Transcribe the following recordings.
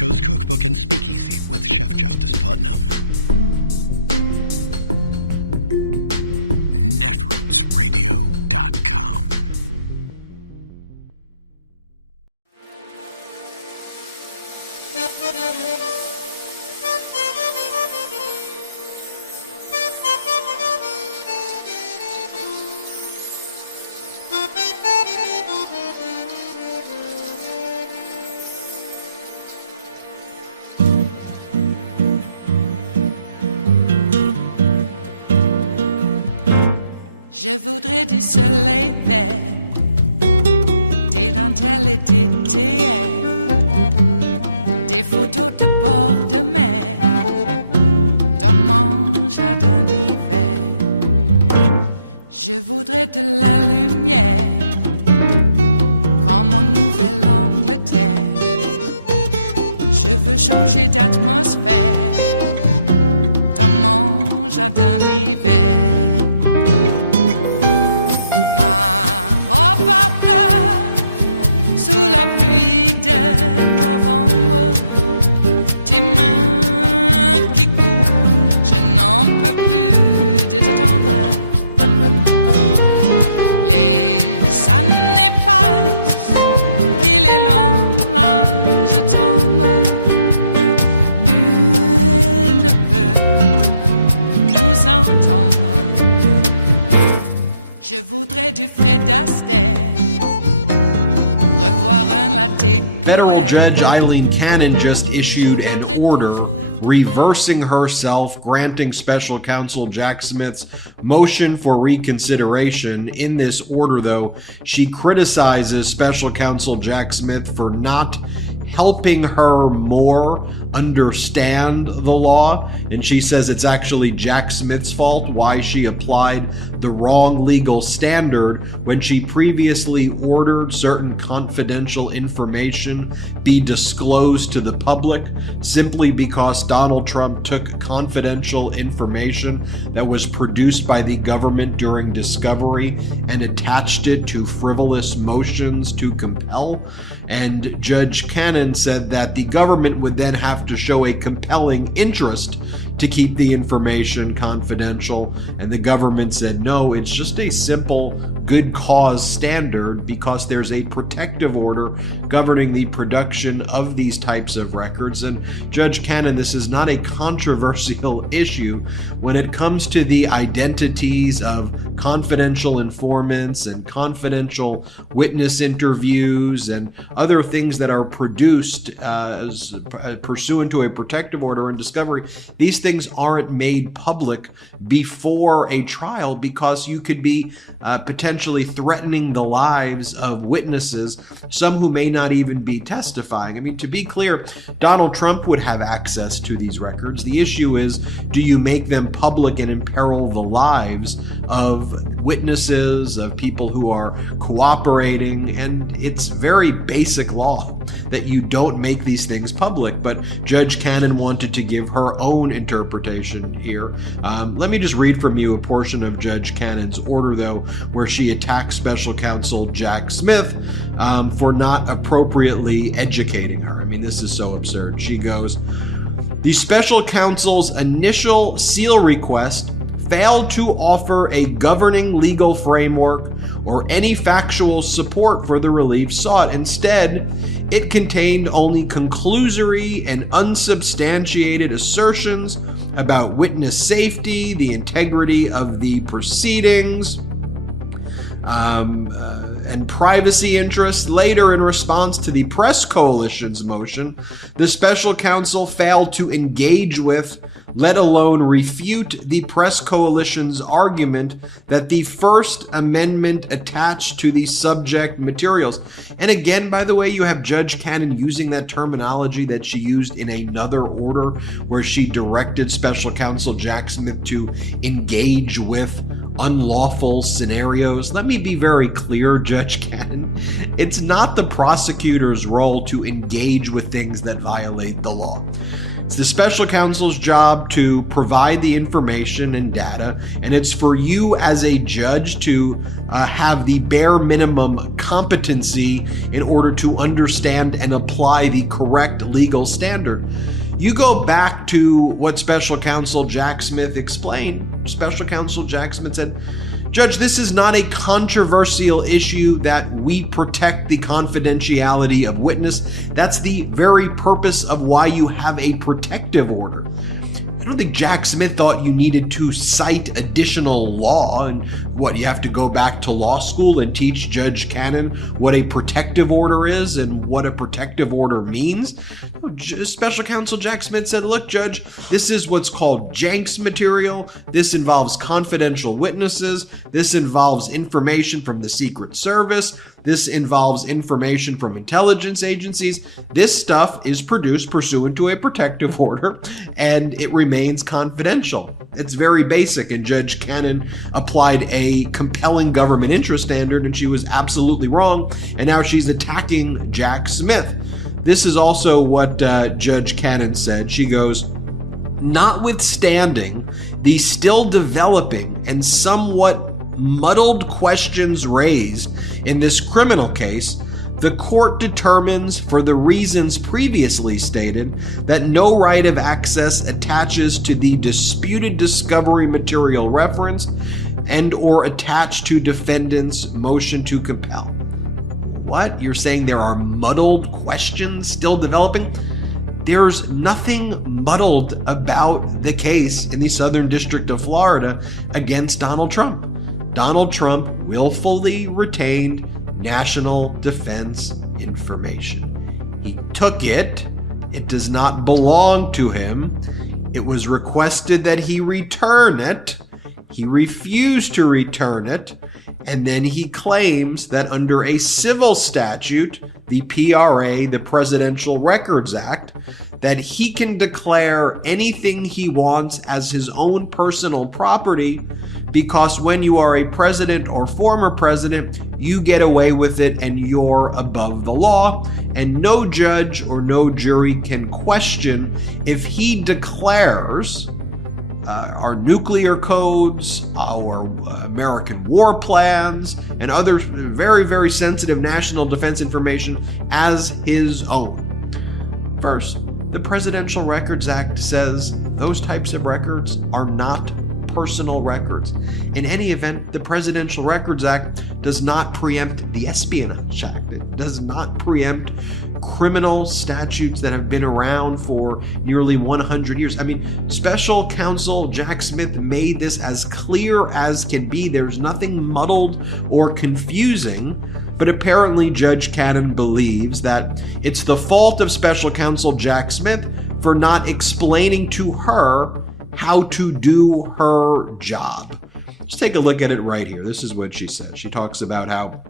Marco's Cookbook and Speakeasy with Chef Justice Putnam. netrootsradio.com. Je voudrais du soleil vert, des dentelles et des théâtres, des photos de bord de mer, dans mon jardin d'hiver. Je voudrais de la lumière, comme en Nouvelle-Angleterre. Je veux changer d'atmosphère, dans mon jardin d'hiver. Ma pleure sous la pluie de novembre. Tes mains qui courent, je n'en peux plus de t'attendre. Les années passent, il est loin, là je tombe. Nul ne peut nous entendre. Je voudrais du Fred Astaire, revoir un latte. Federal Judge Eileen Cannon just issued an order reversing herself, granting special counsel Jack Smith's motion for reconsideration. In this order, though, she criticizes special counsel Jack Smith for not helping her more understand the law, and she says it's actually Jack Smith's fault why she applied the wrong legal standard when she previously ordered certain confidential information be disclosed to the public, simply because Donald Trump took confidential information that was produced by the government during discovery and attached it to frivolous motions to compel. And Judge Cannon said that the government would then have to show a compelling interest to keep the information confidential, and the government said no, it's just a simple good cause standard because there's a protective order governing the production of these types of records. And Judge Cannon, this is not a controversial issue when it comes to the identities of confidential informants and confidential witness interviews and other things that are produced pursuant to a protective order and discovery. These things aren't made public before a trial because you could be potentially threatening the lives of witnesses, some who may not even be testifying. I mean, to be clear, Donald Trump would have access to these records. The issue is, do you make them public and imperil the lives of witnesses, of people who are cooperating? And it's very basic law that you don't make these things public. But Judge Cannon wanted to give her own interpretation here. Let me just read from you a portion of Judge Cannon's order, though, where she attacks special counsel Jack Smith for not appropriately educating her. I mean, this is so absurd. She goes, "The special counsel's initial seal request failed to offer a governing legal framework or any factual support for the relief sought. Instead, it contained only conclusory and unsubstantiated assertions about witness safety, the integrity of the proceedings, and privacy interests." Later, in response to the Press Coalition's motion, the special counsel failed to engage with, let alone refute, the Press Coalition's argument that the First Amendment attached to the subject materials. And again, by the way, you have Judge Cannon using that terminology that she used in another order where she directed special counsel Jack Smith to engage with unlawful scenarios. Let me be very clear, Judge Cannon. It's not the prosecutor's role to engage with things that violate the law. It's the special counsel's job to provide the information and data, and it's for you as a judge to have the bare minimum competency in order to understand and apply the correct legal standard. You go back to what Special Counsel Jack Smith explained. Special Counsel Jack Smith said, Judge, this is not a controversial issue that we protect the confidentiality of witness. That's the very purpose of why you have a protective order. I don't think Jack Smith thought you needed to cite additional law and you have to go back to law school and teach Judge Cannon what a protective order is and what a protective order means. Special Counsel Jack Smith said, look, Judge, this is what's called Jenks material. This involves confidential witnesses. This involves information from the Secret Service. This involves information from intelligence agencies. This stuff is produced pursuant to a protective order, and it remains confidential. It's very basic, and Judge Cannon applied a compelling government interest standard, and she was absolutely wrong, and now she's attacking Jack Smith. This is also what Judge Cannon said. She goes, notwithstanding the still developing and somewhat muddled questions raised in this criminal case, the court determines, for the reasons previously stated, that no right of access attaches to the disputed discovery material referenced and or attached to defendant's motion to compel. What? You're saying there are muddled questions still developing? There's nothing muddled about the case in the Southern District of Florida against Donald Trump. Donald Trump willfully retained national defense information. He took it. It does not belong to him. It was requested that he return it. He refused to return it. And then he claims that under a civil statute, the PRA, the Presidential Records Act, that he can declare anything he wants as his own personal property, because when you are a president or former president, you get away with it and you're above the law, and no judge or no jury can question if he declares our nuclear codes, our American war plans, and other very, very sensitive national defense information as his own. First, the Presidential Records Act says those types of records are not personal records. In any event, the Presidential Records Act does not preempt the Espionage Act. It does not preempt criminal statutes that have been around for nearly 100 years. I mean, Special Counsel Jack Smith made this as clear as can be. There's nothing muddled or confusing, but apparently Judge Cannon believes that it's the fault of Special Counsel Jack Smith for not explaining to her how to do her job. Let's take a look at it right here. This is what she says. She talks about how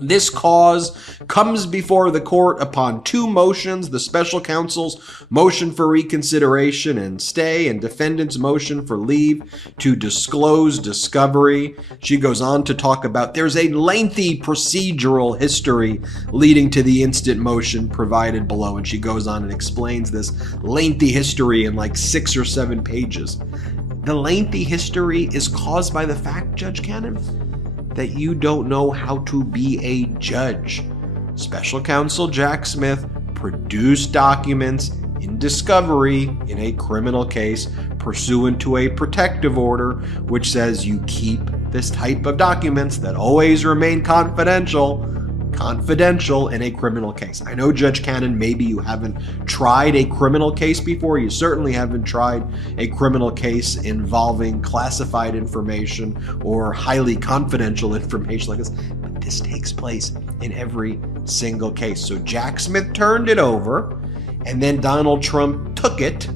this cause comes before the court upon two motions, the special counsel's motion for reconsideration and stay, and defendant's motion for leave to disclose discovery. She goes on to talk about there's a lengthy procedural history leading to the instant motion provided below, and she goes on and explains this lengthy history in like 6 or 7 pages. The lengthy history is caused by the fact, Judge Cannon, that you don't know how to be a judge. Special Counsel Jack Smith produced documents in discovery in a criminal case pursuant to a protective order, which says you keep this type of documents that always remain confidential in a criminal case. I know, Judge Cannon, maybe you haven't tried a criminal case before. You certainly haven't tried a criminal case involving classified information or highly confidential information like this. But this takes place in every single case. So Jack Smith turned it over, and then Donald Trump took it,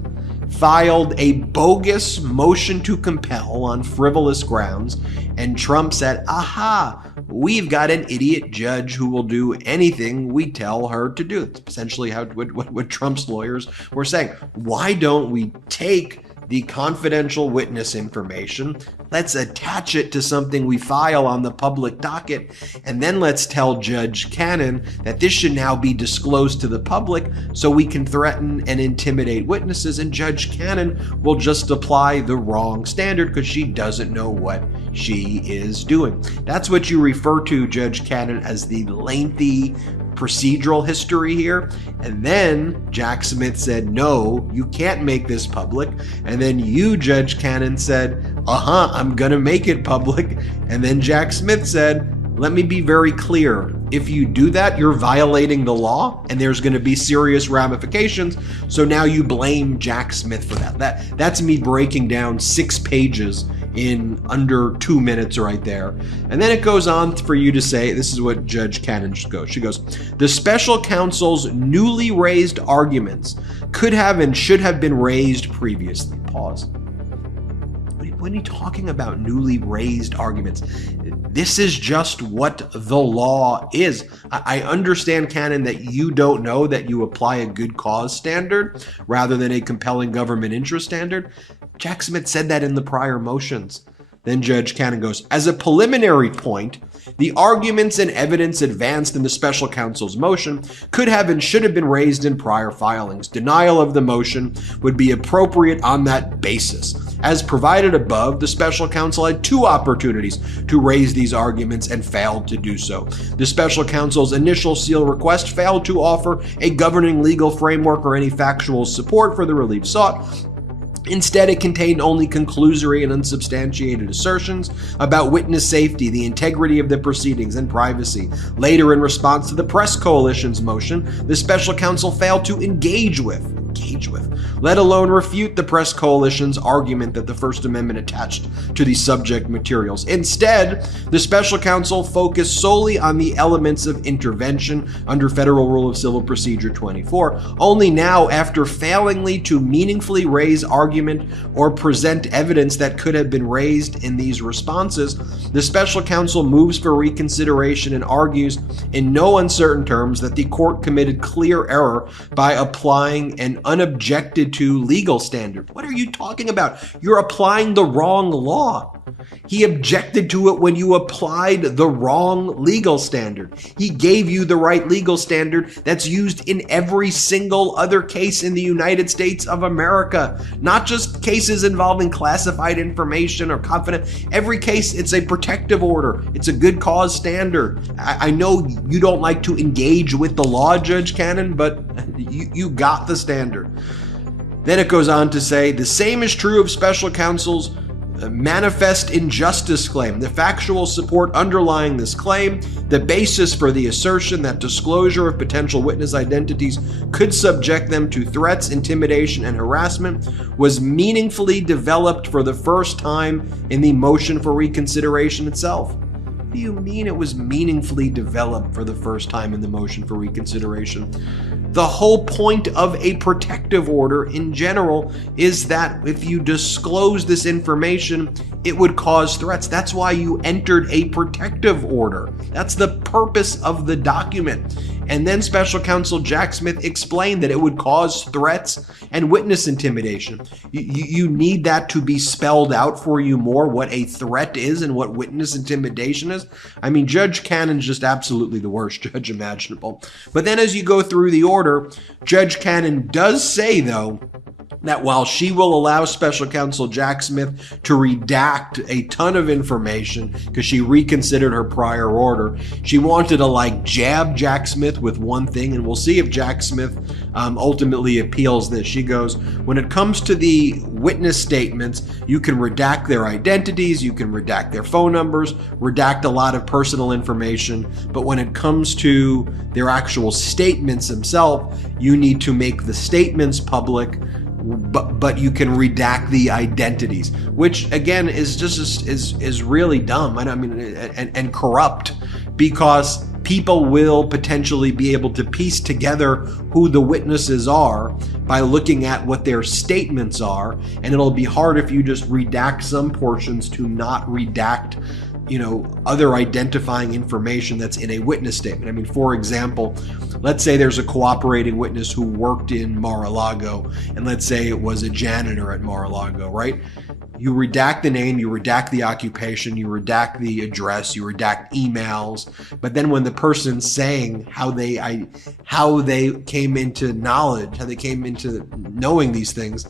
filed a bogus motion to compel on frivolous grounds, and Trump said, aha, we've got an idiot judge who will do anything we tell her to do. That's essentially what Trump's lawyers were saying. Why don't we take the confidential witness information. Let's attach it to something we file on the public docket, and then let's tell Judge Cannon that this should now be disclosed to the public so we can threaten and intimidate witnesses, and Judge Cannon will just apply the wrong standard because she doesn't know what she is doing. That's what you refer to, Judge Cannon, as the lengthy procedural history here. And then Jack Smith said, no, you can't make this public. And then you, Judge Cannon, said, I'm gonna make it public. And then Jack Smith said, let me be very clear. If you do that, you're violating the law, and there's going to be serious ramifications. So now you blame Jack Smith for that. That's me breaking down 6 pages in under 2 minutes right there. And then it goes on for you to say, this is what Judge Cannon goes. She goes, the special counsel's newly raised arguments could have and should have been raised previously. Pause. When are you talking about newly raised arguments? This is just what the law is. I understand, Cannon, that you don't know that you apply a good cause standard rather than a compelling government interest standard. Jack Smith said that in the prior motions. Then Judge Cannon goes, as a preliminary point, the arguments and evidence advanced in the special counsel's motion could have and should have been raised in prior filings. Denial of the motion would be appropriate on that basis. As provided above, the special counsel had 2 opportunities to raise these arguments and failed to do so. The special counsel's initial seal request failed to offer a governing legal framework or any factual support for the relief sought. Instead, it contained only conclusory and unsubstantiated assertions about witness safety, the integrity of the proceedings, and privacy. Later, in response to the Press Coalition's motion, the special counsel failed to engage with, let alone refute the Press Coalition's argument that the First Amendment attached to the subject materials. Instead, the special counsel focused solely on the elements of intervention under Federal Rule of Civil Procedure 24. Only now, after failingly to meaningfully raise argument or present evidence that could have been raised in these responses, the special counsel moves for reconsideration and argues in no uncertain terms that the court committed clear error by applying an unobjected to legal standard. What are you talking about? You're applying the wrong law. He objected to it when you applied the wrong legal standard. He gave you the right legal standard that's used in every single other case in the United States of America. Not just cases involving classified information or confident. Every case, it's a protective order. It's a good cause standard. I know you don't like to engage with the law, Judge Cannon, but you got the standard. Then it goes on to say, the same is true of special counsel's manifest injustice claim. The factual support underlying this claim, the basis for the assertion that disclosure of potential witness identities could subject them to threats, intimidation, and harassment, was meaningfully developed for the first time in the motion for reconsideration itself. What do you mean it was meaningfully developed for the first time in the motion for reconsideration? The whole point of a protective order in general is that if you disclose this information, it would cause threats. That's why you entered a protective order. That's the purpose of the document. And then Special Counsel Jack Smith explained that it would cause threats and witness intimidation. You need that to be spelled out for you more, what a threat is and what witness intimidation is. I mean, Judge Cannon's just absolutely the worst judge imaginable. But then as you go through the order, Judge Cannon does say, though, that while she will allow Special Counsel Jack Smith to redact a ton of information because she reconsidered her prior order, she wanted to jab Jack Smith with one thing, and we'll see if Jack Smith ultimately appeals this. She goes, when it comes to the witness statements, you can redact their identities, you can redact their phone numbers, redact a lot of personal information, but when it comes to their actual statements themselves, you need to make the statements public, but you can redact the identities, which again is just is really dumb. I mean, and corrupt, because people will potentially be able to piece together who the witnesses are by looking at what their statements are, and it'll be hard if you just redact some portions to not redact, other identifying information that's in a witness statement. I mean, for example, let's say there's a cooperating witness who worked in Mar-a-Lago, and let's say it was a janitor at Mar-a-Lago, right? You redact the name, you redact the occupation, you redact the address, you redact emails, but then when the person's saying how they came into knowledge, how they came into knowing these things,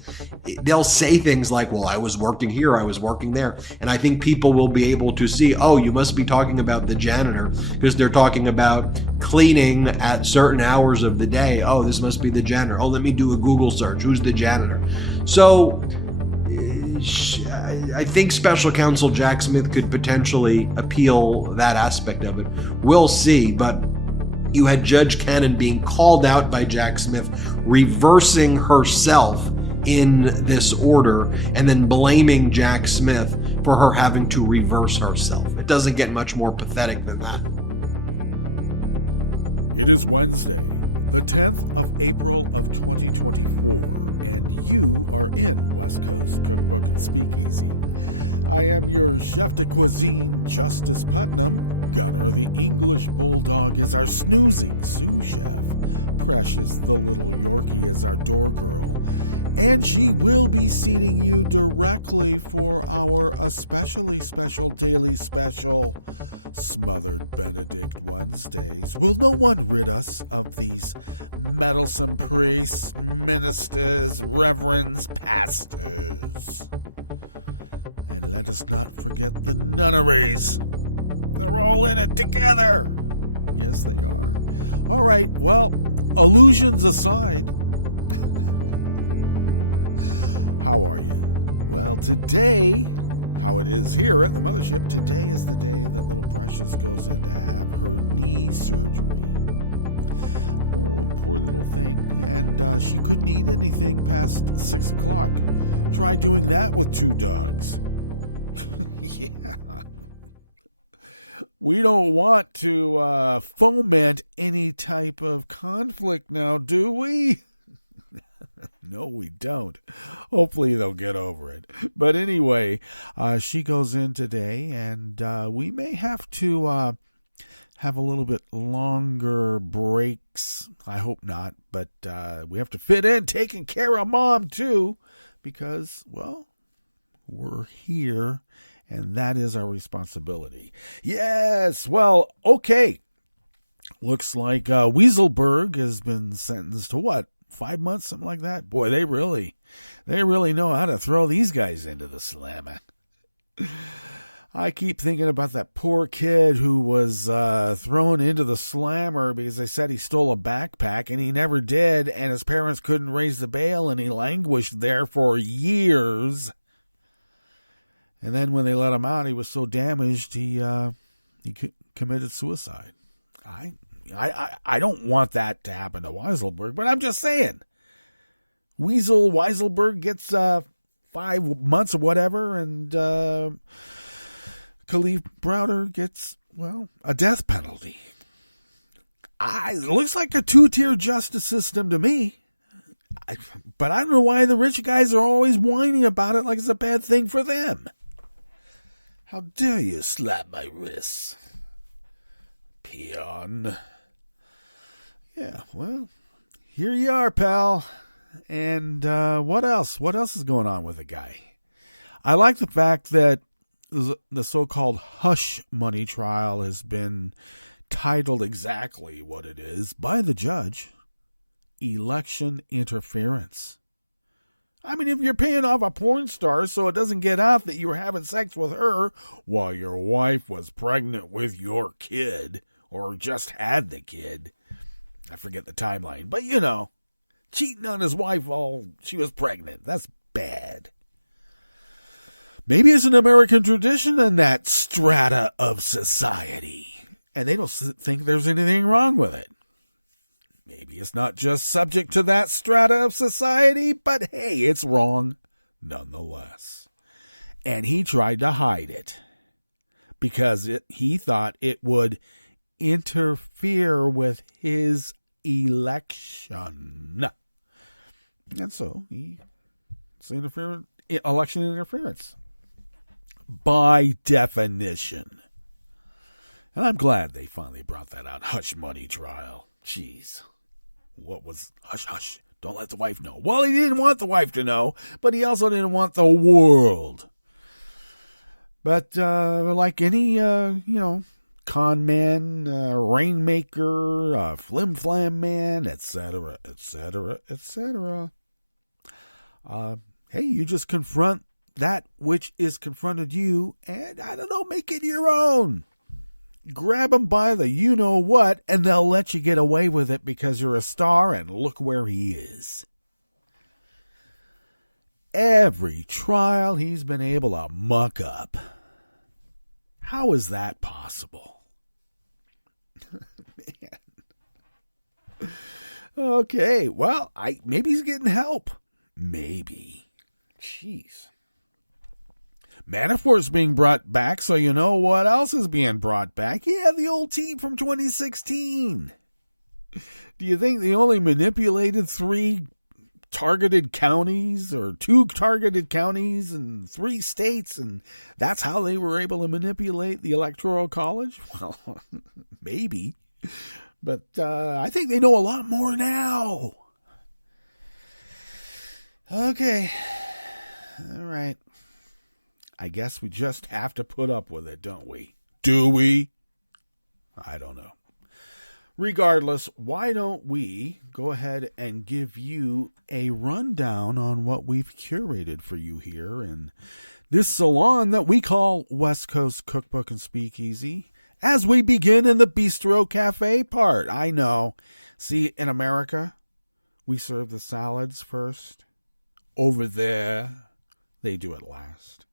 they'll say things like, well, I was working here, I was working there. And I think people will be able to see, oh, you must be talking about the janitor because they're talking about cleaning at certain hours of the day. Oh, this must be the janitor. Oh, let me do a Google search. Who's the janitor? So I think Special Counsel Jack Smith could potentially appeal that aspect of it. We'll see, but you had Judge Cannon being called out by Jack Smith, reversing herself in this order, and then blaming Jack Smith for her having to reverse herself. It doesn't get much more pathetic than that. It is Wednesday, the 10th of April of 2024, and you are in West Coast Cookbook and Speakeasy. I am your chef de cuisine, Justice Putnam. Gunner, the English bulldog, is our snoozing sous chef. Precious, the little Yorkie, is our door girl. And she will be seating you directly for our especially special daily special, Smothered Benedict Wednesdays. Will no one rid us of these meddlesome priests, ministers, reverends, pastors? And let us not forget the nunneries. They're all in it together. Yes, they are. All right, well, illusions aside, how are you? Well, today, how it is here at the mothership, today is the day that little Precious goes in to have her knee surgery. Oh, poor little thing. And she couldn't eat anything past 6 o'clock. Try doing that with 2 dogs. Yeah. We don't want to foment any type of conflict now, do we? No, we don't. Hopefully they'll get over it. But anyway, she goes in today, and we may have to have a little bit longer breaks. I hope not, but we have to fit in taking care of Mom, too, because, well, we're here. And that is our responsibility. Yes, well, okay. Looks like Weaselberg has been sentenced to what? 5 months, something like that? Boy, they really know how to throw these guys into the slammer. I keep thinking about that poor kid who was thrown into the slammer because they said he stole a backpack, and he never did, and his parents couldn't raise the bail, and he languished there for years. And then when they let him out, he was so damaged he committed suicide. I don't want that to happen to Weisselberg, but I'm just saying. Weiselberg gets 5 months or whatever, and Khalif Browder gets, well, a death penalty. It looks like a 2-tier justice system to me. But I don't know why the rich guys are always whining about it like it's a bad thing for them. How dare you slap my wrists, peon? Yeah, well, here you are, pal. And what else? What else is going on with the guy? I like the fact that the so-called hush money trial has been titled exactly what it is by the judge: election interference. I mean, if you're paying off a porn star so it doesn't get out that you were having sex with her while your wife was pregnant with your kid, or just had the kid, I forget the timeline, but you know, cheating on his wife while she was pregnant, that's bad. Maybe it's an American tradition in that strata of society, and they don't think there's anything wrong with it. Maybe it's not just subject to that strata of society, but hey, it's wrong nonetheless. And he tried to hide it because he thought it would interfere with his election. And so it's election interference by definition. And I'm glad they finally brought that out. Hush money trial. Jeez. What was hush hush? Don't let the wife know. Well, he didn't want the wife to know, but he also didn't want the world. But like any, con man, rainmaker, flim-flam man, etc., etc., etc. Hey, you just confront that which is confronted you, and, I don't know, make it your own. Grab them by the you-know-what, and they'll let you get away with it because you're a star, and look where he is. Every trial he's been able to muck up. How is that possible? Man. Okay, well, maybe he's getting help. Maybe. Jeez. Manafort's being brought back, so you know what else is being brought back? Yeah, the old team from 2016. Do you think they only manipulated 3 targeted counties or 2 targeted counties in 3 states, and that's how they were able to manipulate the Electoral College? Well, maybe. But I think they know a lot more now. Okay. All right. I guess we just have to put up with it, don't we? Do we? I don't know. Regardless, why don't we go ahead and give you a rundown on what we've curated for you here in this salon that we call West Coast Cookbook and Speakeasy, as we begin in the Bistro Cafe part. I know. See, in America, we serve the salads first. Over there, they do it last.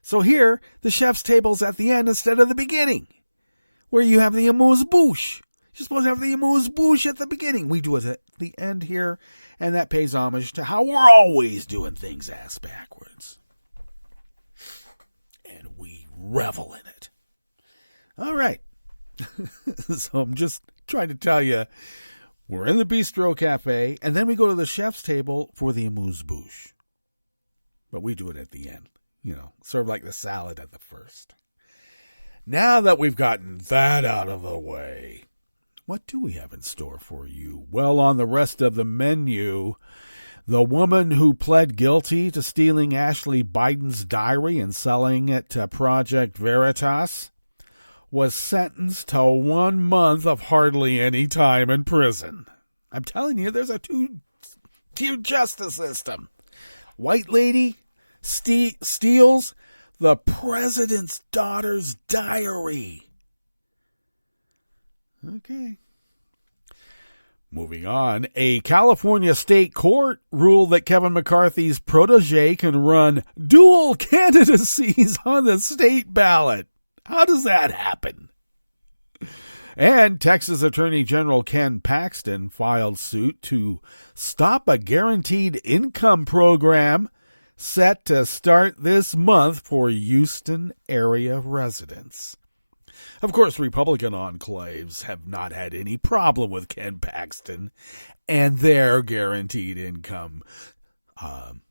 So here, the chef's table's at the end instead of the beginning, where you have the amuse-bouche. You're supposed to have the amuse-bouche at the beginning. We do it at the end here, and that pays homage to how we're always doing things ass backwards. And we revel in it. All right. So I'm just trying to tell you, we're in the Bistro Cafe, and then we go to the chef's table for the amuse-bouche. But we do it at the end. Sort of like the salad at the first. Now that we've gotten that out of the way, what do we have in store for you? Well, on the rest of the menu, the woman who pled guilty to stealing Ashley Biden's diary and selling it to Project Veritas was sentenced to 1 month of hardly any time in prison. I'm telling you, there's a 2-tier justice system. White lady steals the president's daughter's diary. Okay. Moving on, a California state court ruled that Kevin McCarthy's protege can run dual candidacies on the state ballot. How does that happen? And Texas Attorney General Ken Paxton filed suit to stop a guaranteed income program set to start this month for Houston area residents. Of course, Republican enclaves have not had any problem with Ken Paxton and their guaranteed income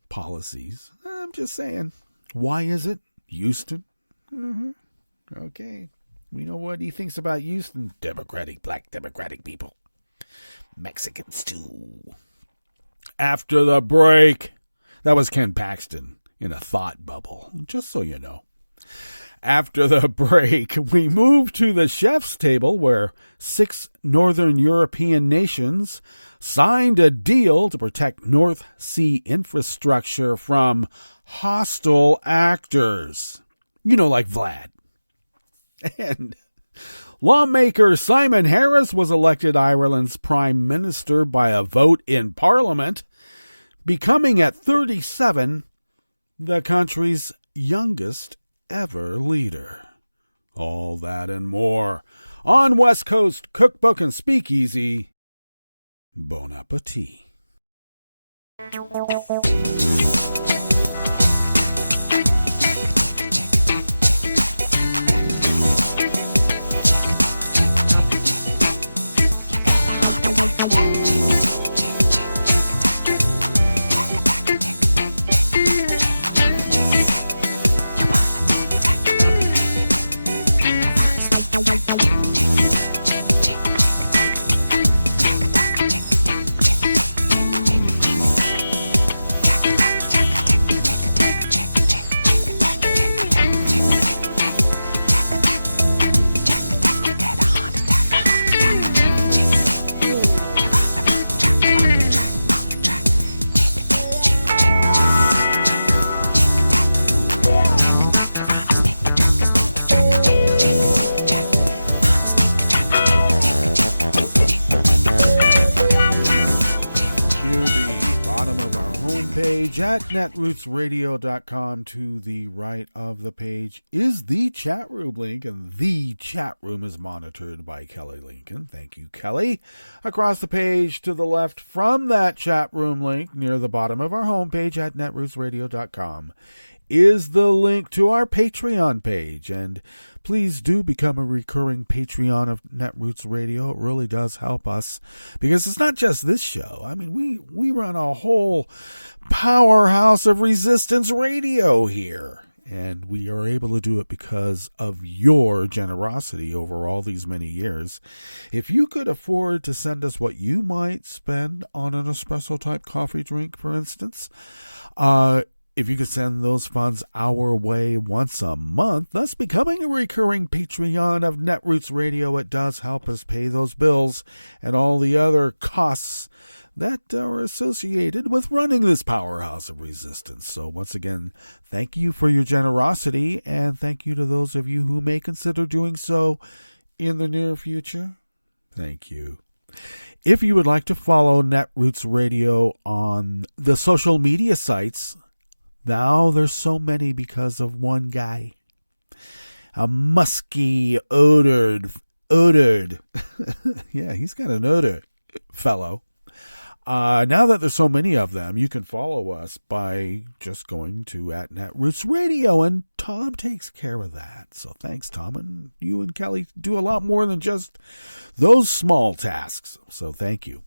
policies. I'm just saying, why is it Houston? Okay. We know what he thinks about Houston. Black Democratic people. Mexicans, too. After the break, that was Ken Paxton in a thought bubble, just so you know. After the break, we move to the chef's table where 6 Northern European nations signed a deal to protect North Sea infrastructure from hostile actors. Like Vlad. And lawmaker Simon Harris was elected Ireland's prime minister by a vote in Parliament, becoming at 37 the country's youngest ever leader. All that and more on West Coast Cookbook and Speakeasy. Bon appetit. At netrootsradio.com, to the right of the page is the chat room link, and the chat room is monitored by Kelly Lincoln. Thank you, Kelly. Across the page to the left from that chat room link, near the bottom of our homepage at netrootsradio.com, is the link to our Patreon page. And please do become a recurring Patreon of Netroots Radio. It really does help us, because it's not just this show. I mean, we run a whole powerhouse of resistance radio here, and we are able to do it because of your generosity over all these many years. If you could afford to send us what you might spend on an espresso type coffee drink, for instance, if you could send those funds our way once a month, thus becoming a recurring Patreon of Netroots Radio, it does help us pay those bills and all the other costs that are associated with running this powerhouse of resistance. So once again, thank you for your generosity, and thank you to those of you who may consider doing so in the near future. Thank you. If you would like to follow Netroots Radio on the social media sites, now there's so many because of one guy. A musky, odored, yeah, he's got an odor, fellow. Now that there's so many of them, you can follow us by just going to @Netroots Radio, and Tom takes care of that. So thanks, Tom, and you and Kelly do a lot more than just those small tasks. So thank you.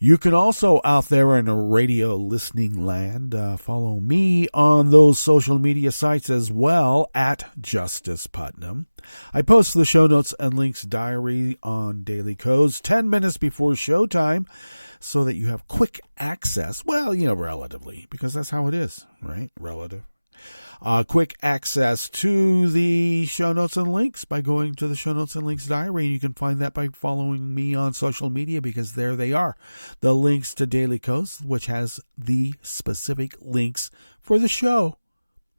You can also, out there in a radio listening land, follow me on those social media sites as well, at Justice Putnam. I post the show notes and links diary on Daily Codes 10 minutes before showtime, so that you have quick access. Well, relatively, because that's how it is, right? Relative. Quick access to the show notes and links by going to the show notes and links diary. And you can find that by following me on social media, because there they are. The links to Daily Codes, which has the specific links for the show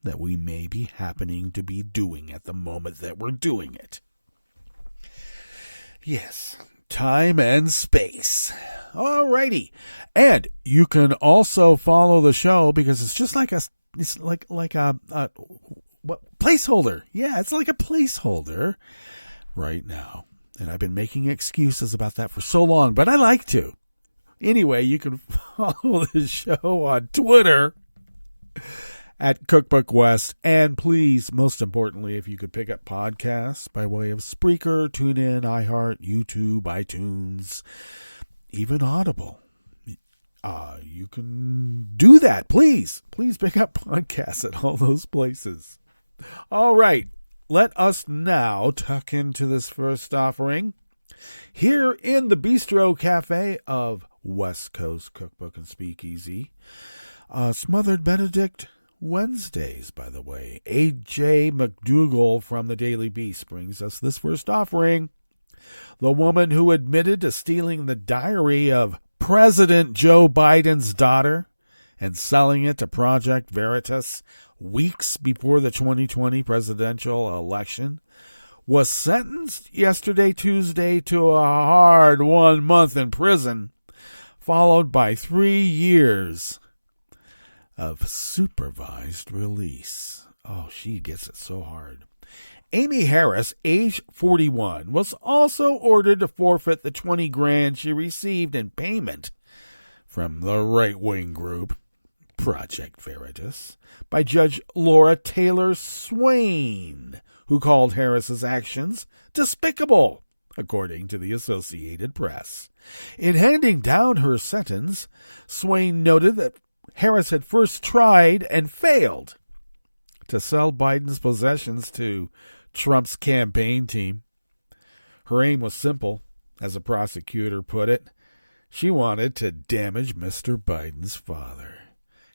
that we may be happening to be doing at the moment that we're doing it. Yes, time and space. Alrighty. And you can also follow the show, because it's just like a placeholder. Yeah, it's like a placeholder right now. And I've been making excuses about that for so long, but I like to. Anyway, you can follow the show on Twitter at Cookbook West. And please, most importantly, if you could pick up podcasts by way of Spreaker, TuneIn, iHeart, YouTube, iTunes, even Audible. You can do that, please. Please pick up podcasts at all those places. All right, let us now tuck into this first offering here in the Bistro Cafe of West Coast Cookbook and Speakeasy. Smothered Benedict Wednesdays, by the way. A.J. McDougall from the Daily Beast brings us this first offering. The woman who admitted to stealing the diary of President Joe Biden's daughter and selling it to Project Veritas weeks before the 2020 presidential election was sentenced yesterday, Tuesday, to a hard 1 month in prison, followed by 3 years of supervised release. Oh, she gets it so hard. Amy Harris, age 41, was also ordered to forfeit the $20,000 she received in payment from the right-wing group Project Veritas by Judge Laura Taylor Swain, who called Harris's actions despicable. according to the Associated Press. In handing down her sentence, Swain noted that Harris had first tried and failed to sell Biden's possessions to Trump's campaign team. Her aim was simple, as a prosecutor put it. She wanted to damage Mr. Biden's father.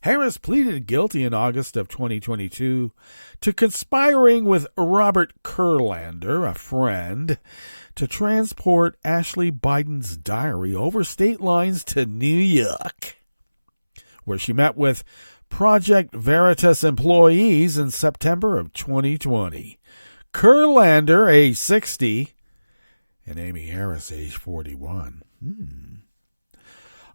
Harris pleaded guilty in August of 2022 to conspiring with Robert Kurlander, a friend, to transport Ashley Biden's diary over state lines to New York, where she met with Project Veritas employees in September of 2020. Kurlander, age 60, and Amy Harris, age 41.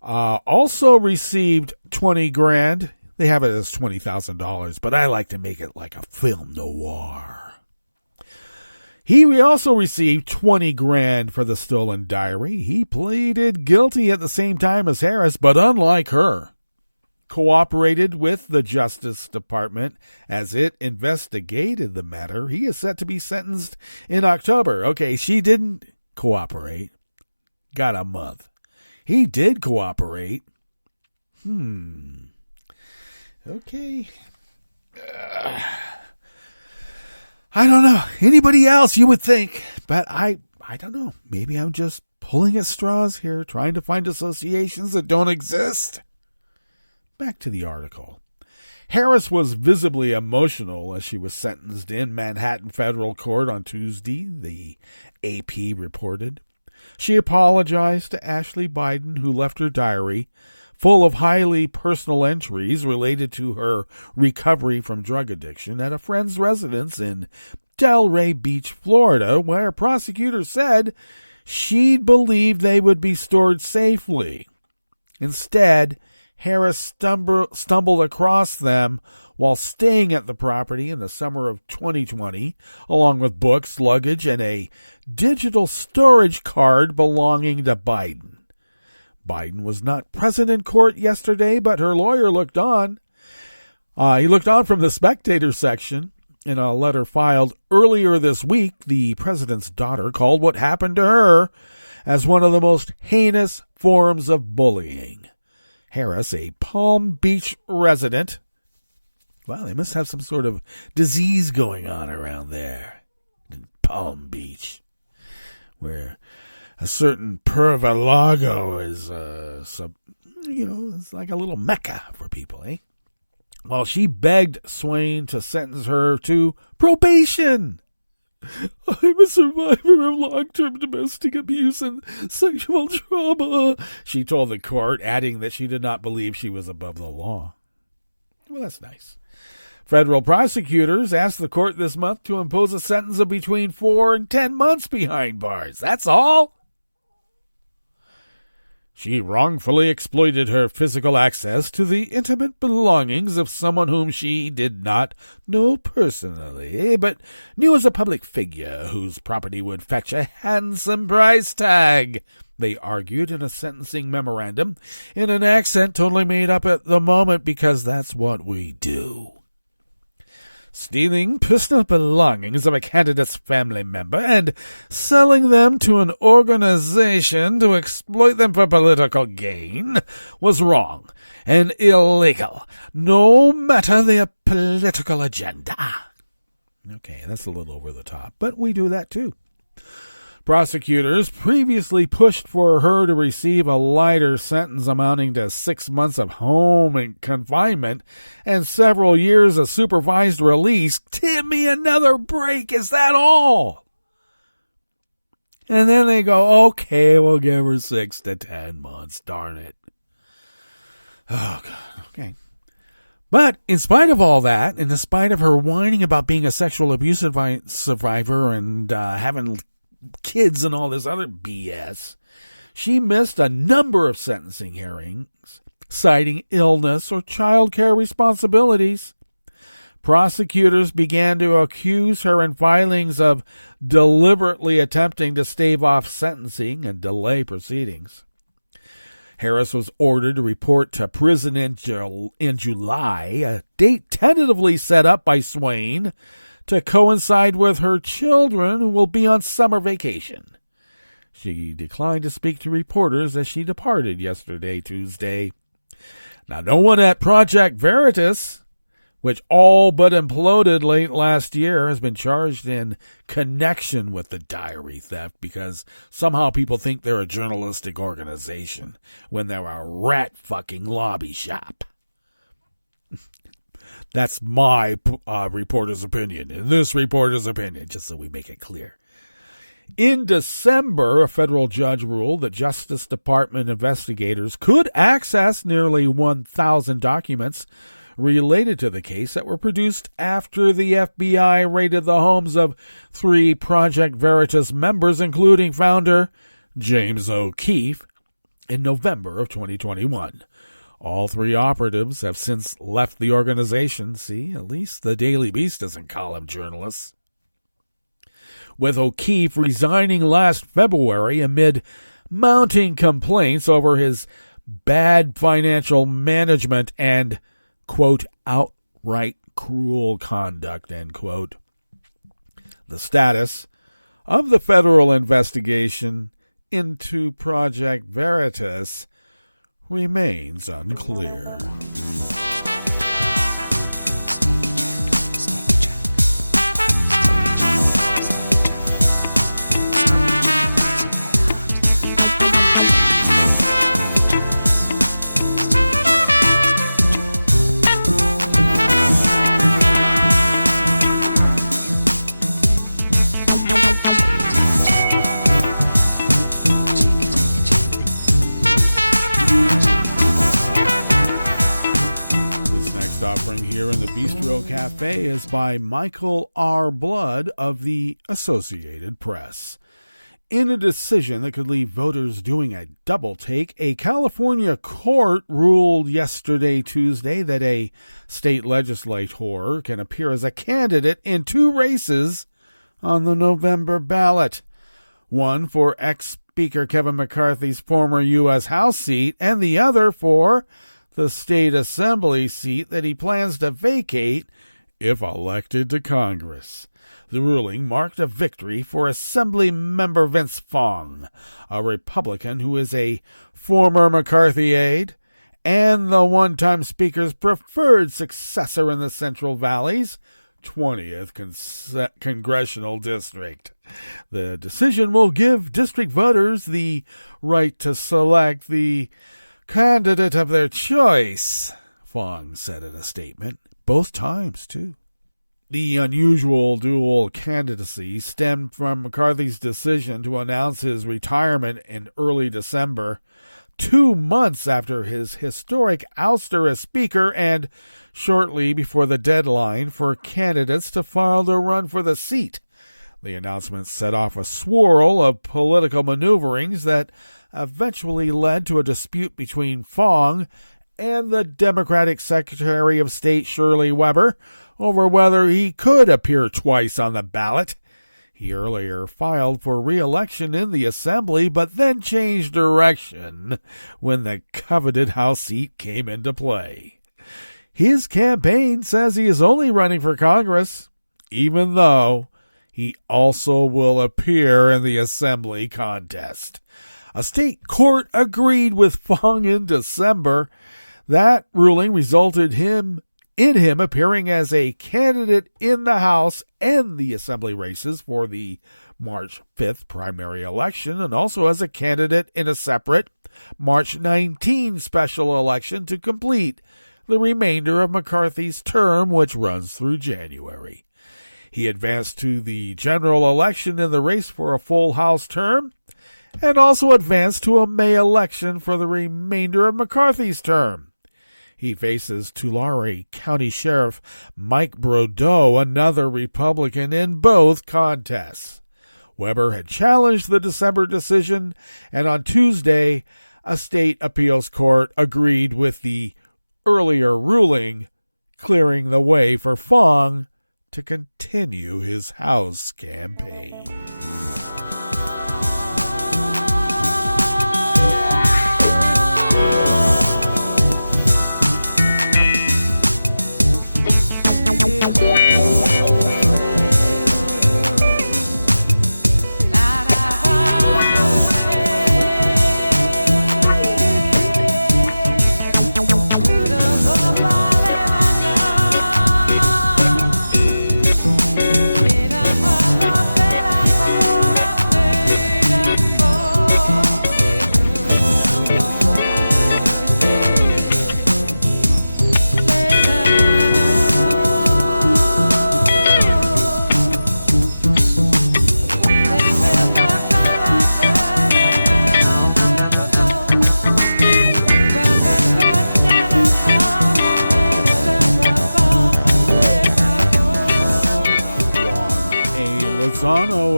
Also received $20,000. They have it as $20,000, but I like to make it like a film noir. He also received $20,000 for the stolen diary. He pleaded guilty at the same time as Harris, but unlike her, cooperated with the Justice Department as it investigated the matter. He is set to be sentenced in October. Okay, she didn't cooperate. Got a month. He did cooperate. Okay. I don't know. Anybody else you would think, but I don't know. Maybe I'm just pulling at straws here, trying to find associations that don't exist. Back to the article. Harris was visibly emotional as she was sentenced in Manhattan federal court on Tuesday, the AP reported. She apologized to Ashley Biden, who left her diary full of highly personal entries related to her recovery from drug addiction at a friend's residence in Delray Beach, Florida, where prosecutors said she'd believed they would be stored safely. Instead, Harris stumbled across them while staying at the property in the summer of 2020, along with books, luggage, and a digital storage card belonging to Biden. Biden was not present in court yesterday, but her lawyer looked on. He looked on from the spectator section. In a letter filed earlier this week, the president's daughter called what happened to her as one of the most heinous forms of bullying. Harris, a Palm Beach resident. Wow, they must have some sort of disease going on around there in Palm Beach, where a certain Pervalago is, it's like a little mecca for people, eh? Well, she begged Swain to sentence her to probation. I'm a survivor of long-term domestic abuse and sexual trauma, she told the court, adding that she did not believe she was above the law. Well, that's nice. Federal prosecutors asked the court this month to impose a sentence of between 4 and 10 months behind bars. That's all. She wrongfully exploited her physical access to the intimate belongings of someone whom she did not know personally, but knew as a public figure whose property would fetch a handsome price tag, they argued in a sentencing memorandum in an accent totally made up at the moment because that's what we do. Stealing personal belongings of a candidate's family member and selling them to an organization to exploit them for political gain was wrong and illegal, no matter the political agenda. Okay, that's a little over the top, but we do that too. Prosecutors previously pushed for her to receive a lighter sentence amounting to 6 months of home and confinement and several years of supervised release. Give me another break. Is that all? And then they go, okay, we'll give her 6 to 10 months. Darn it. Oh, God. Okay. But in spite of all that, and in spite of her whining about being a sexual abuse survivor and having kids and all this other BS, she missed a number of sentencing hearings, citing illness or child care responsibilities. Prosecutors began to accuse her in filings of deliberately attempting to stave off sentencing and delay proceedings. Harris was ordered to report to prison in July, a date tentatively set up by Swain to coincide with her children who will be on summer vacation. She declined to speak to reporters as she departed yesterday, Tuesday. Now, no one at Project Veritas, which all but imploded late last year, has been charged in connection with the diary theft because somehow people think they're a journalistic organization when they're a rat-fucking lobby shop. That's my reporter's opinion, and this reporter's opinion, just so we make it clear. In December, a federal judge ruled that Justice Department investigators could access nearly 1,000 documents related to the case that were produced after the FBI raided the homes of 3 Project Veritas members, including founder James O'Keefe, in November of 2021. All 3 operatives have since left the organization. See, at least the Daily Beast doesn't call them journalists. With O'Keefe resigning last February amid mounting complaints over his bad financial management and, quote, outright cruel conduct, end quote. The status of the federal investigation into Project Veritas remains unclear. Here in the Bistro Cafe is by Michael R. Blood of the Associated Press. In a decision that could leave voters doing a double take, a California court ruled yesterday, Tuesday, that a state legislator can appear as a candidate in 2 races on the November ballot. One for ex-Speaker Kevin McCarthy's former U.S. House seat, and the other for the state assembly seat that he plans to vacate if elected to Congress. The ruling marked a victory for Assembly Member Vince Fong, a Republican who is a former McCarthy aide and the one-time Speaker's preferred successor in the Central Valley's 20th Congressional District. The decision will give district voters the right to select the candidate of their choice, Fong said in a statement, both times, too. The unusual dual candidacy stemmed from McCarthy's decision to announce his retirement in early December, 2 months after his historic ouster as Speaker and shortly before the deadline for candidates to file to run for the seat. The announcement set off a swirl of political maneuverings that eventually led to a dispute between Fong and the Democratic Secretary of State Shirley Weber over whether he could appear twice on the ballot. He earlier filed for re-election in the Assembly, but then changed direction when the coveted House seat came into play. His campaign says he is only running for Congress, even though he also will appear in the Assembly contest. A state court agreed with Fong in December. That ruling resulted in him appearing as a candidate in the House and the Assembly races for the March 5th primary election, and also as a candidate in a separate March 19 special election to complete the remainder of McCarthy's term, which runs through January. He advanced to the general election in the race for a full House term, and also advanced to a May election for the remainder of McCarthy's term. He faces Tulare County Sheriff Mike Brodeau, another Republican, in both contests. Weber had challenged the December decision, and on Tuesday, a state appeals court agreed with the earlier ruling, clearing the way for Fong to continue his House campaign.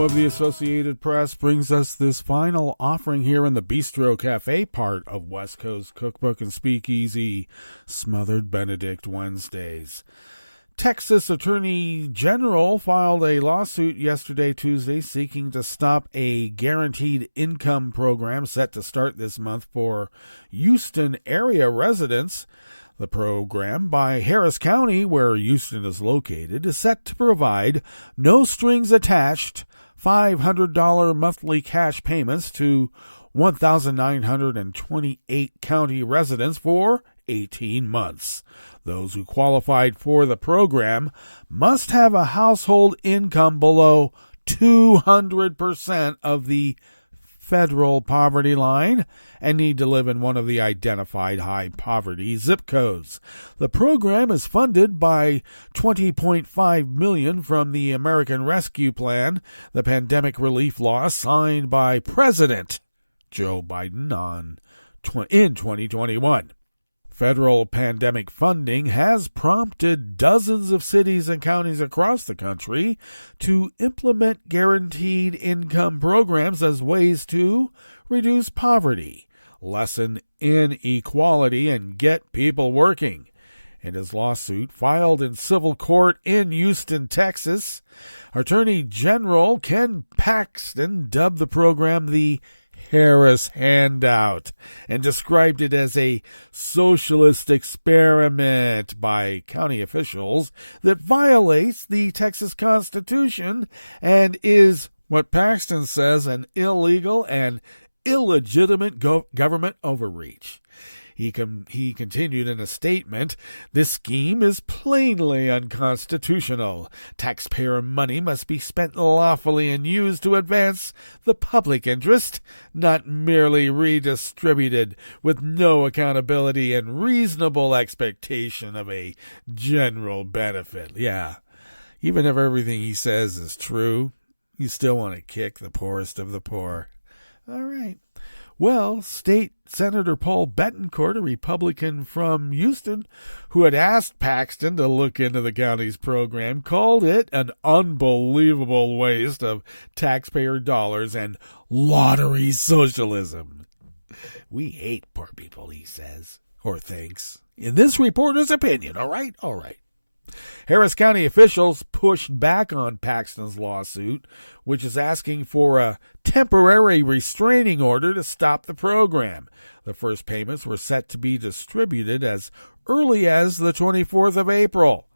of the Associated Press brings us this final offering here in the Bistro Cafe part of West Coast Cookbook and Speakeasy, Smothered Benedict Wednesdays. Texas Attorney General filed a lawsuit yesterday, Tuesday, seeking to stop a guaranteed income program set to start this month for Houston area residents. The program by Harris County, where Houston is located, is set to provide no-strings-attached $500 monthly cash payments to 1,928 county residents for 18 months. Those who qualified for the program must have a household income below 200% of the federal poverty line and need to live in one of the identified high poverty zip codes. The program is funded by $20.5 million from the American Rescue Plan, the pandemic relief law signed by President Joe Biden in 2021. Federal pandemic funding has prompted dozens of cities and counties across the country to implement guaranteed income programs as ways to reduce poverty, lessen inequality, and get people working. In his lawsuit filed in civil court in Houston, Texas, Attorney General Ken Paxton dubbed the program the Harris Handout and described it as a socialist experiment by county officials that violates the Texas Constitution and is, what Paxton says, an illegal and illegitimate government overreach. He continued in a statement, "This scheme is plainly unconstitutional. Taxpayer money must be spent lawfully and used to advance the public interest, not merely redistributed with no accountability and reasonable expectation of a general benefit." Yeah, even if everything he says is true, you still want to kick the poorest of the poor. All right. Well, State Senator Paul Bettencourt, a Republican from Houston, who had asked Paxton to look into the county's program, called it an unbelievable waste of taxpayer dollars and lottery socialism. We hate poor people, he says, or thinks. In this reporter's opinion, all right? All right. Harris County officials pushed back on Paxton's lawsuit, which is asking for a temporary restraining order to stop the program. The first payments were set to be distributed as early as the 24th of April.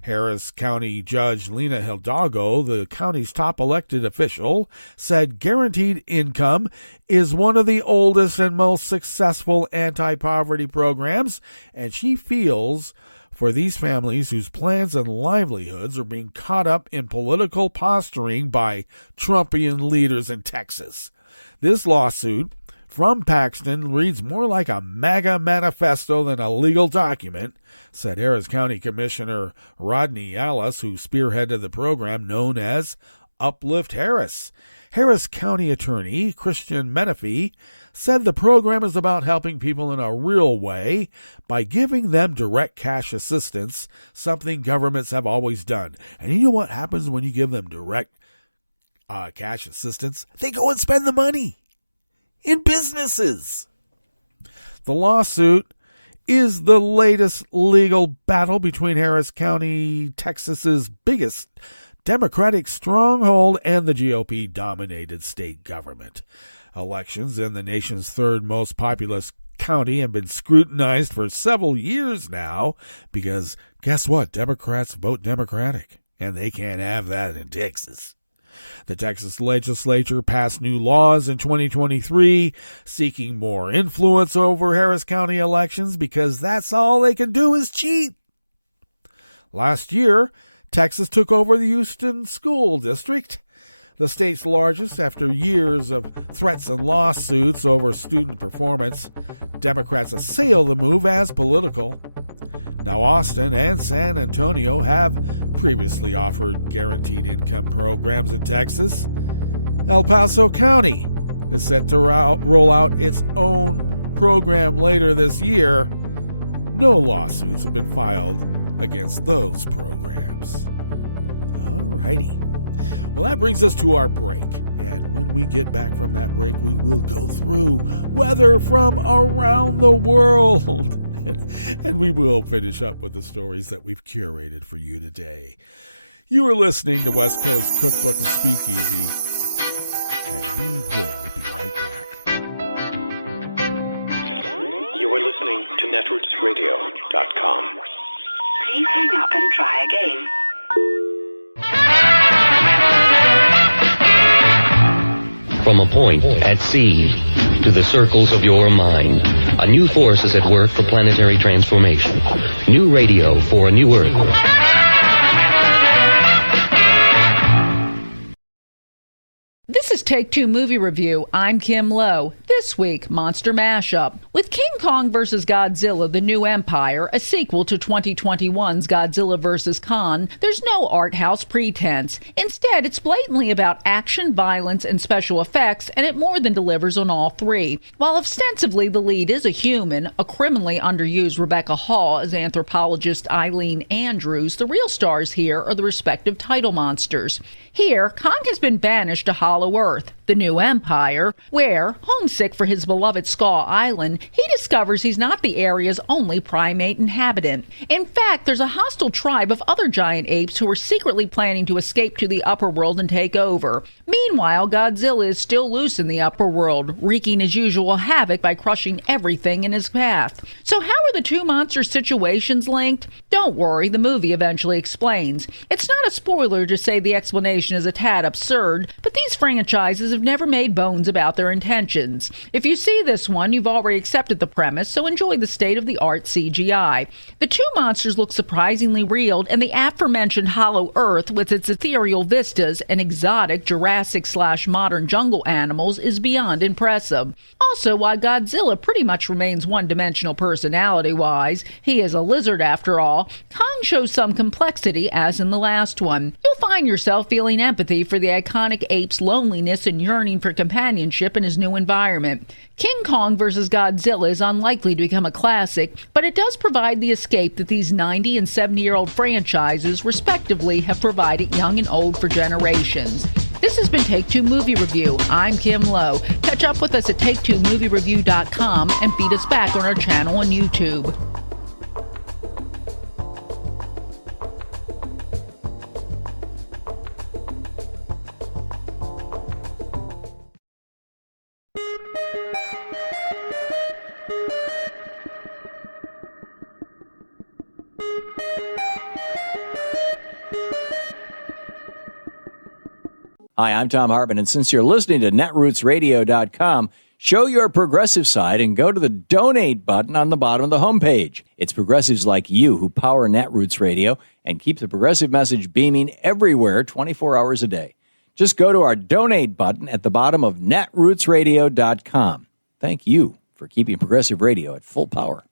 Harris County Judge Lena Hidalgo, the county's top elected official, said guaranteed income is one of the oldest and most successful anti-poverty programs, and she feels for these families whose plans and livelihoods are being caught up in political posturing by Trumpian leaders in Texas. This lawsuit from Paxton reads more like a MAGA manifesto than a legal document, said Harris County Commissioner Rodney Ellis, who spearheaded the program known as Uplift Harris. Harris County Attorney Christian Menefee said the program is about helping people in a real way by giving them direct cash assistance, something governments have always done. And you know what happens when you give them direct cash assistance? They go and spend the money in businesses. The lawsuit is the latest legal battle between Harris County, Texas's biggest Democratic stronghold, and the GOP-dominated state government. Elections in the nation's third most populous county have been scrutinized for several years now because, guess what? Democrats vote Democratic, and they can't have that in Texas. The Texas legislature passed new laws in 2023 seeking more influence over Harris County elections because that's all they can do is cheat. Last year, Texas took over the Houston School District, the state's largest, after years of threats and lawsuits over student performance. Democrats assail the move as political. Now, Austin and San Antonio have previously offered guaranteed income programs in Texas. El Paso County is set to roll out its own program later this year. No lawsuits have been filed against those programs. Alrighty. Well, that brings us to our break. And when we get back from that break, we will go through weather from around the world. And we will finish up with the stories that we've curated for you today. You are listening to West Coast Cookbook and Speakeasy, and we will be right back. You are listening to netrootsradio.com. Please hang up and try again. From a point at sea to the circles of your mind, a new force is at work for planetary transformation. New radio for a new Earth. This is Take Two Movie Review. I'm Kim Lowe. This week, Monster Mashup. With King Kong vs. Godzilla, The New Empire, a sequel to 2021's Godzilla vs. Kong, there's no art house pretense. Instead, it's blatantly about action, violence, and special effects, and it more than delivers on all three. While ostensibly the lead is a human, a criminally underused Rebecca Hall as anthropologist Eileen Andrews, the real stars here are the respective title monsters. Here, Kong has been banished to Hollow Earth, the New Empire, where, homesick for his beloved Skull Island, he discovers he's not the area's only primate inhabitant. In fact, there's a hostile tribe of other giant apes who are secretly planning to escape to the upper world and take over. Meanwhile, Godzilla is still loose in the upper world, wreaking his usual havoc by crushing everything in his path. So how are the two monster situations linked? Don't worry, the movie eventually explains. It's not a spoiler to say the explanation is a tad absurd, but these franchises have never made bones about their intentions. If you see this one, you've already accepted the premise, so enjoy the state-of-the-art CGI. The two monsters look surprisingly real, and the aforementioned Hollow Earth, with its ethereal vistas and exotic Jurassic/modern jungle animals, is beyond impressive. Also, while Godzilla pretty much remains one-dimensional personality-wise, he is a lizard after all, Kong shows some complexity as in the last one. You'll find yourself feeling empathy for the iconic ape's loneliness and yearning for companionship in his new environment. King Kong vs. Godzilla is unlikely to become a classic, but it does provide the escape that these 90 and 70-year-old franchises respectively have provided young and old for generations. This has been Take Two Movie Review. I'm Kim Lowe. Catch up with us at TakeTwoMovieReview.com and feed us back on our channel on YouTube. Hi, I'm Tom Hartman, and since you're listening to netrootsradio.com, show your progressive side and go to the donate button on the bottom of the homepage. It's progressives like you who power Netroots Radio and keep the progressive message beaming everywhere 24 hours a day. Just go to our donate button at the bottom of netrootsradio.com. Thank you for keeping progressive radio at full power.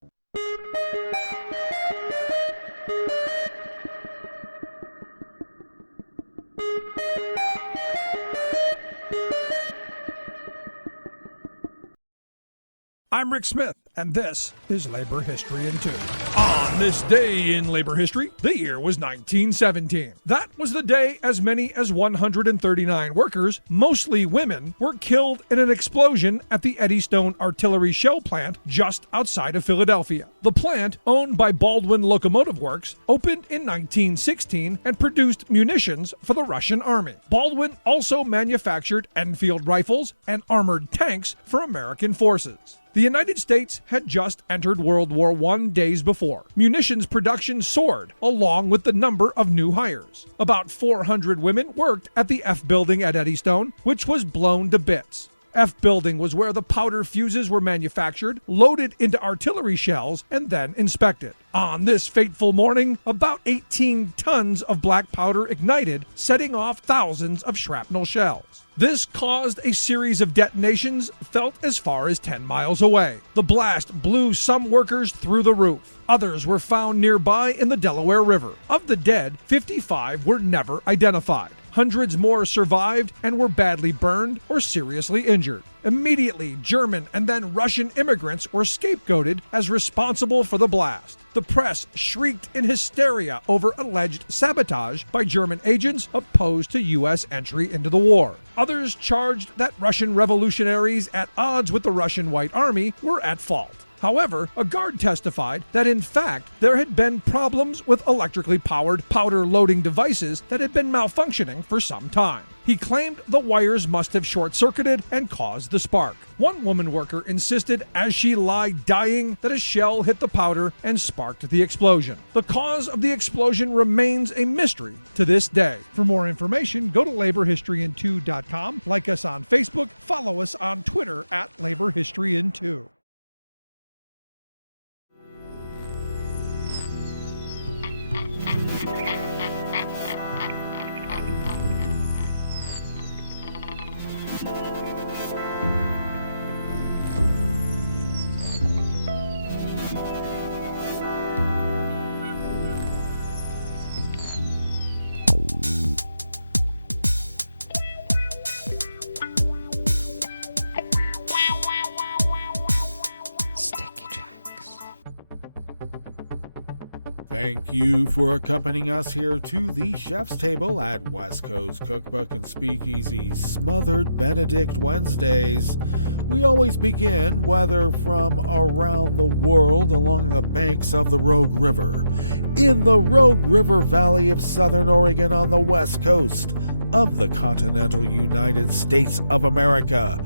I'm Rick Smith, and this is Labor History in 2. On this day in labor history, the year was 1917. That was the day as many as 139 workers, mostly women, were killed in an explosion at the Eddystone Artillery Shell Plant just outside of Philadelphia. The plant, owned by Baldwin Locomotive Works, opened in 1916 and produced munitions for the Russian army. Baldwin also manufactured Enfield rifles and armored tanks for American forces. The United States had just entered World War I days before. Munitions production soared, along with the number of new hires. About 400 women worked at the F Building at Eddystone, which was blown to bits. F Building was where the powder fuses were manufactured, loaded into artillery shells, and then inspected. On this fateful morning, about 18 tons of black powder ignited, setting off thousands of shrapnel shells. This caused a series of detonations felt as far as 10 miles away. The blast blew some workers through the roof. Others were found nearby in the Delaware River. Of the dead, 55 were never identified. Hundreds more survived and were badly burned or seriously injured. Immediately, German and then Russian immigrants were scapegoated as responsible for the blast. The press shrieked in hysteria over alleged sabotage by German agents opposed to U.S. entry into the war. Others charged that Russian revolutionaries at odds with the Russian White Army were at fault. However, a guard testified that in fact there had been problems with electrically powered powder loading devices that had been malfunctioning for some time. He claimed the wires must have short-circuited and caused the spark. One woman worker insisted as she lay dying that a shell hit the powder and sparked the explosion. The cause of the explosion remains a mystery to this day. For more information, go to laborhistoryin2.com, like us on Facebook, follow us on Twitter at laborhistoryin2. Thank you for accompanying us here to the chef's table at West Coast Cookbook and Speakeasy Smothered Benedict Wednesdays. We always begin, whether from around the world, along the banks of the Rogue River, in the Rogue River Valley of Southern Oregon on the west coast of the continental United States of America,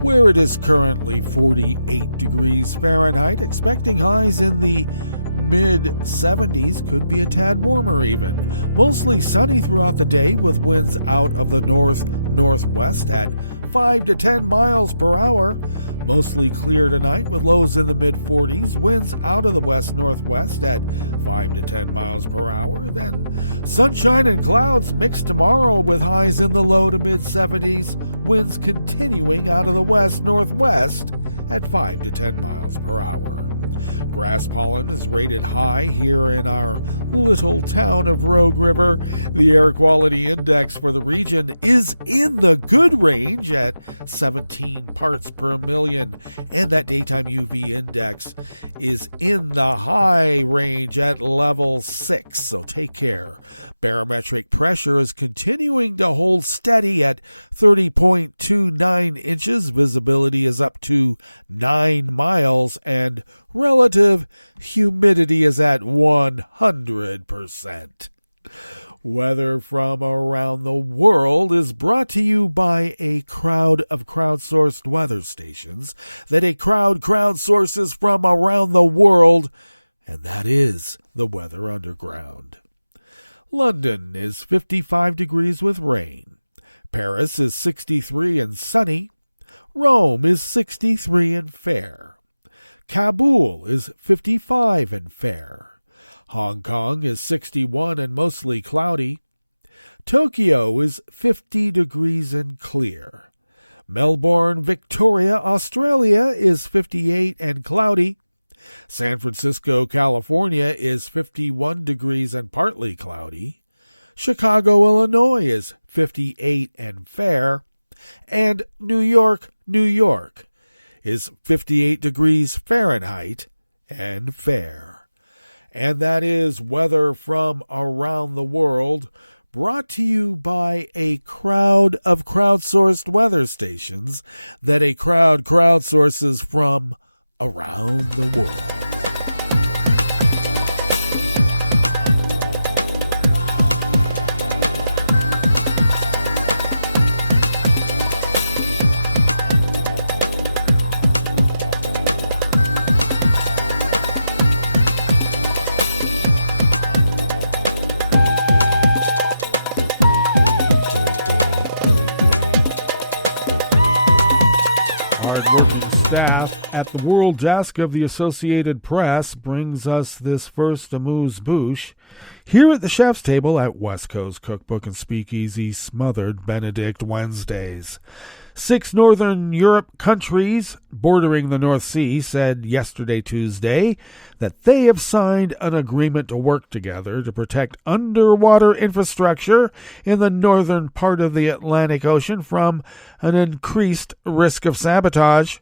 where it is currently 48 degrees Fahrenheit, expecting highs in the mid-70s, could be a tad warmer even. Mostly sunny throughout the day with winds out of the north-northwest at 5 to 10 miles per hour. Mostly clear tonight with lows in the mid-40s, winds out of the west-northwest at 5 to 10 miles per hour. Then sunshine and clouds mixed tomorrow with highs in the low to mid-70s, winds continuing out of the west-northwest at 5 to 10 miles per hour. Grass pollen is rated high here in our little town of Rogue River. The air quality index for the region is in the good range at 17 parts per million, and that daytime UV index is in the high range at level 6, so take care. Barometric pressure is continuing to hold steady at 30.29 inches. Visibility is up to 9 miles, and relative humidity is at 100%. Weather from around the world is brought to you by a crowd of crowdsourced weather stations that a crowd crowdsources from around the world, and that is the Weather Underground. London is 55 degrees with rain. Paris is 63 and sunny. Rome is 63 and fair. Kabul is 55 and fair. Hong Kong is 61 and mostly cloudy. Tokyo is 50 degrees and clear. Melbourne, Victoria, Australia is 58 and cloudy. San Francisco, California is 51 degrees and partly cloudy. Chicago, Illinois is 58 and fair. And New York, New York is 58 degrees Fahrenheit and fair. And that is weather from around the world, brought to you by a crowd of crowdsourced weather stations that a crowd crowdsources from around the world. staff at the World Desk of the Associated Press brings us this first amuse-bouche here at the chef's table at West Coast Cookbook and Speakeasy Smothered Benedict Wednesdays. 6 Northern Europe countries bordering the North Sea said yesterday, Tuesday, that they have signed an agreement to work together to protect underwater infrastructure in the northern part of the Atlantic Ocean from an increased risk of sabotage.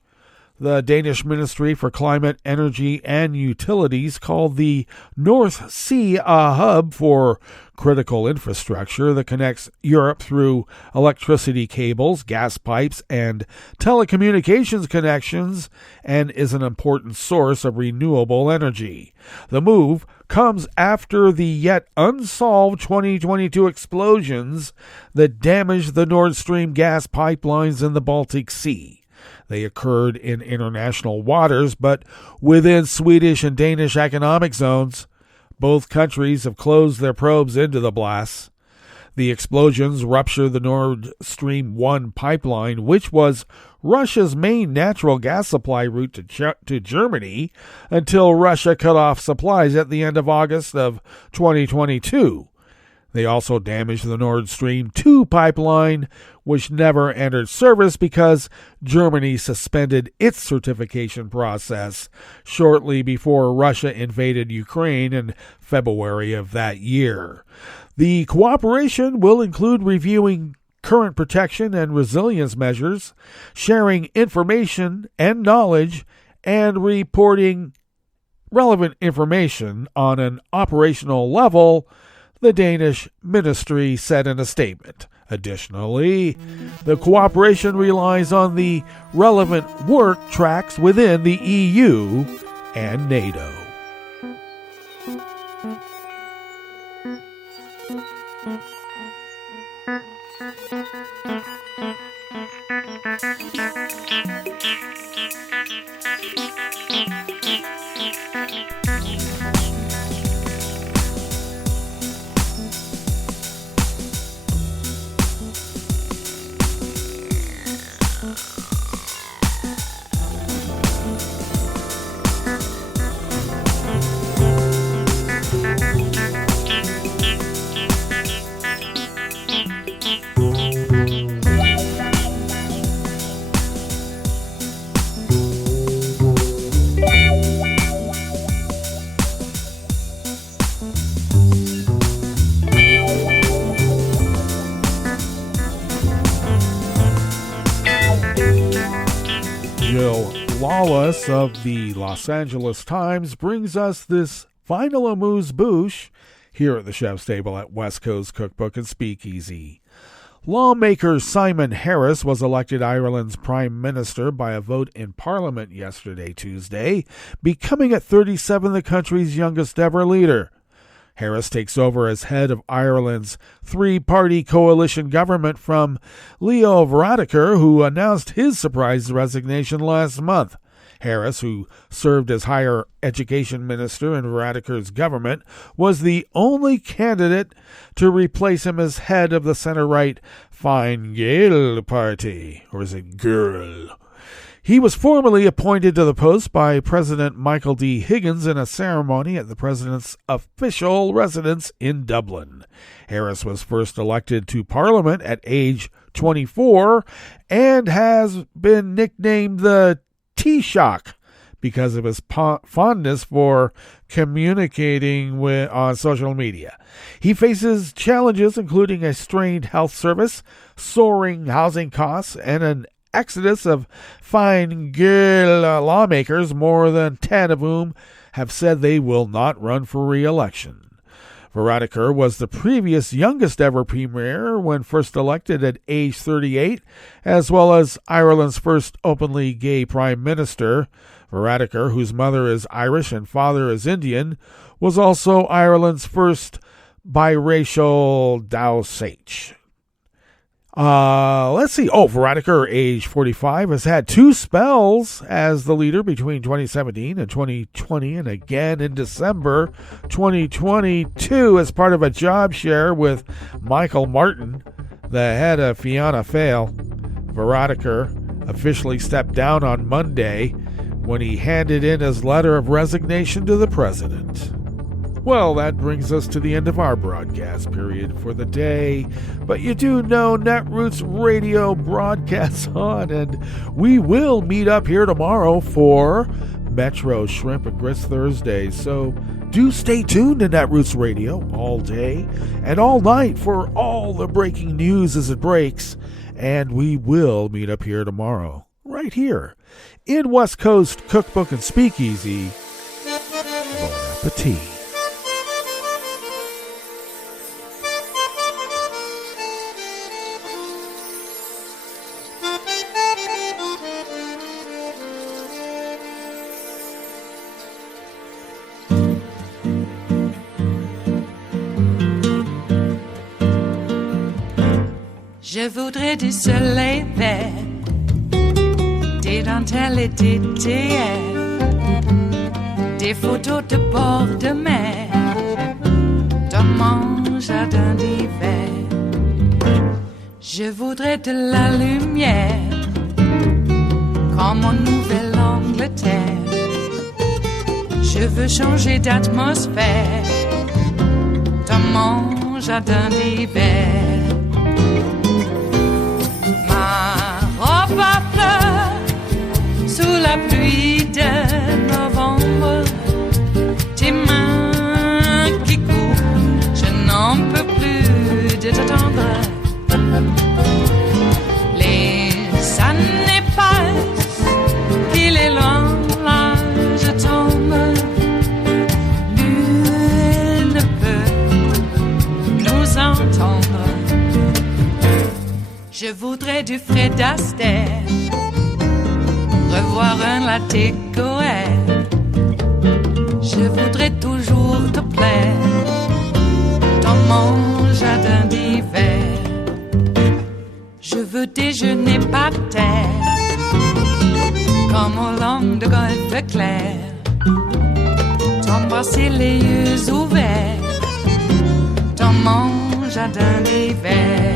The Danish Ministry for Climate, Energy and Utilities called the North Sea a hub for critical infrastructure that connects Europe through electricity cables, gas pipes, and telecommunications connections, and is an important source of renewable energy. The move comes after the yet unsolved 2022 explosions that damaged the Nord Stream gas pipelines in the Baltic Sea. They occurred in international waters, but within Swedish and Danish economic zones. Both countries have closed their probes into the blasts. The explosions ruptured the Nord Stream 1 pipeline, which was Russia's main natural gas supply route to Germany until Russia cut off supplies at the end of August of 2022. They also damaged the Nord Stream 2 pipeline, which never entered service because Germany suspended its certification process shortly before Russia invaded Ukraine in February of that year. The cooperation will include reviewing current protection and resilience measures, sharing information and knowledge, and reporting relevant information on an operational level, the Danish ministry said in a statement. Additionally, the cooperation relies on the relevant work tracks within the EU and NATO. Of the Los Angeles Times brings us this final amuse-bouche here at the chef's table at West Coast Cookbook and Speakeasy. Lawmaker Simon Harris was elected Ireland's Prime Minister by a vote in Parliament yesterday, Tuesday, becoming at 37 the country's youngest ever leader. Harris takes over as head of Ireland's three-party coalition government from Leo Varadkar, who announced his surprise resignation last month. Harris, who served as higher education minister in Varadkar's government, was the only candidate to replace him as head of the center-right Fine Gael party. Or is it Girl? He was formally appointed to the post by President Michael D. Higgins in a ceremony at the president's official residence in Dublin. Harris was first elected to Parliament at age 24 and has been nicknamed the Taoiseach because of his fondness for communicating on social media. He faces challenges including a strained health service, soaring housing costs, and an exodus of Fine Gael lawmakers, more than 10 of whom have said they will not run for re-election. Varadkar was the previous youngest ever premier when first elected at age 38, as well as Ireland's first openly gay prime minister. Varadkar, whose mother is Irish and father is Indian, was also Ireland's first biracial Taoiseach. Let's see. Varadkar, age 45, has had 2 spells as the leader between 2017 and 2020, and again in December 2022 as part of a job share with Michael Martin, the head of Fianna Fáil. Varadkar officially stepped down on Monday when he handed in his letter of resignation to the president. Well, that brings us to the end of our broadcast period for the day. But you do know Netroots Radio broadcasts on, and we will meet up here tomorrow for Metro Shrimp and Grits Thursday. So do stay tuned to Netroots Radio all day and all night for all the breaking news as it breaks. And we will meet up here tomorrow, right here, in West Coast Cookbook and Speakeasy. Bon appetit. Je voudrais du soleil vert, des dentelles et des théières, des photos de bord de mer, dans mon jardin d'hiver. Je voudrais de la lumière, comme en Nouvelle-Angleterre. Je veux changer d'atmosphère, dans mon jardin d'hiver. Sous la pluie de novembre, tes mains qui courent, je n'en peux plus de t'attendre. Les années passent, il est loin, là je tombe. Nul ne peut nous entendre. Je voudrais du Fred Astaire, revoir un latte goère. Je voudrais toujours te plaire dans mon jardin d'hiver. Je veux déjeuner par terre comme au long de golfe clair, t'embrasser les yeux ouverts dans mon jardin d'hiver.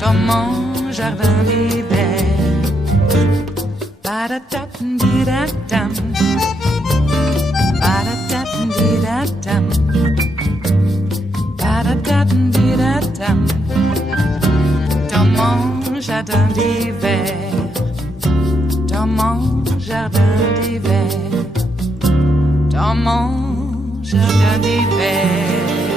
Dans mon jardin d'hiver, dans mon jardin d'hiver, dans mon jardin d'hiver, dans mon jardin d'hiver.